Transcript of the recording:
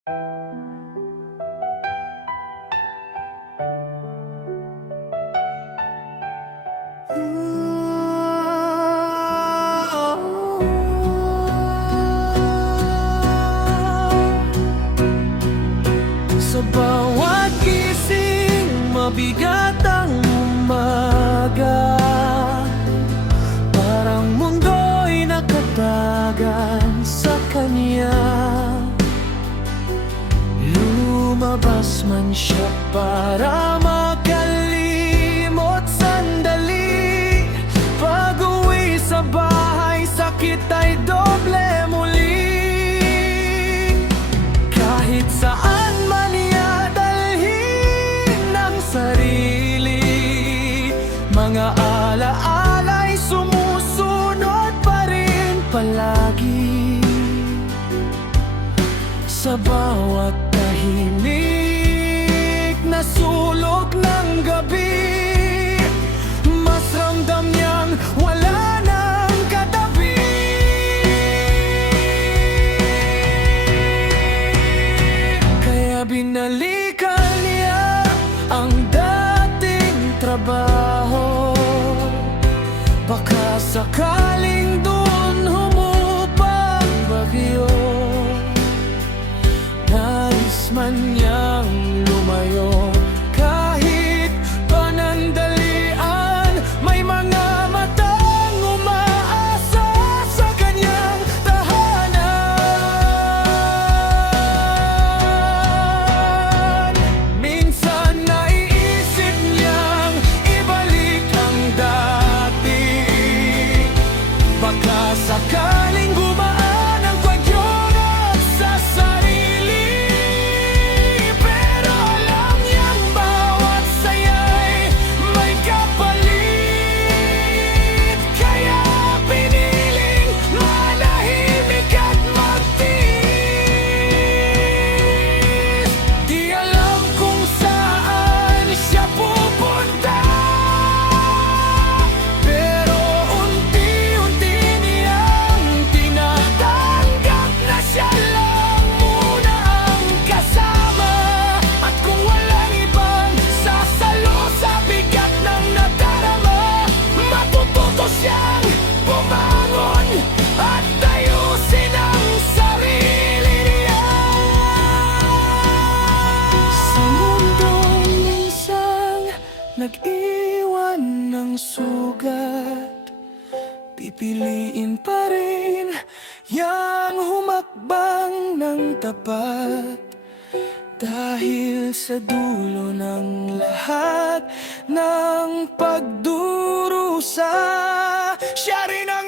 Sa bawat gising, mabigat ang umaga. Parang mundo'y nakatagan sa kanya. Lumabas man siya para makalimot sandali. Pag-uwi sa bahay, sakit ay doble muli. Kahit saan man niya dalhin ang sarili, mga alaala'y sumusunod pa rin palagi. Sa bawat tahimik na sulok ng gabi, mas ramdam niyang wala nang katabi. Kaya binalikan niya ang dating trabaho. Baka sakaling doon humupang bagyo. Nais man niyang lumayo kahit panandalian. May mga matang umaasa sa kanyang tahanan. Minsan naiisip niyang ibalik ang dati. Baka sakaling gumaan ang pagyorat sa sarili. Pero alam niyang bawat saya'y may kapalit. Kaya piniling manahimik at magtiis. Di alam kung saan siya pupunta, pero unti-unti niyang tinatanggap na siya lang muna ang kasama. At kung walang ibang sasalo sa bigat ng nadarama, matututo siyang bumangon at ayusin ang sarili niya. Sa mundong minsang nag-iwan ng sugat, pipiliin pa rin yang humakbang ng tapat. Dahil sa dulo ng lahat ng pagdurusa, siya rin ang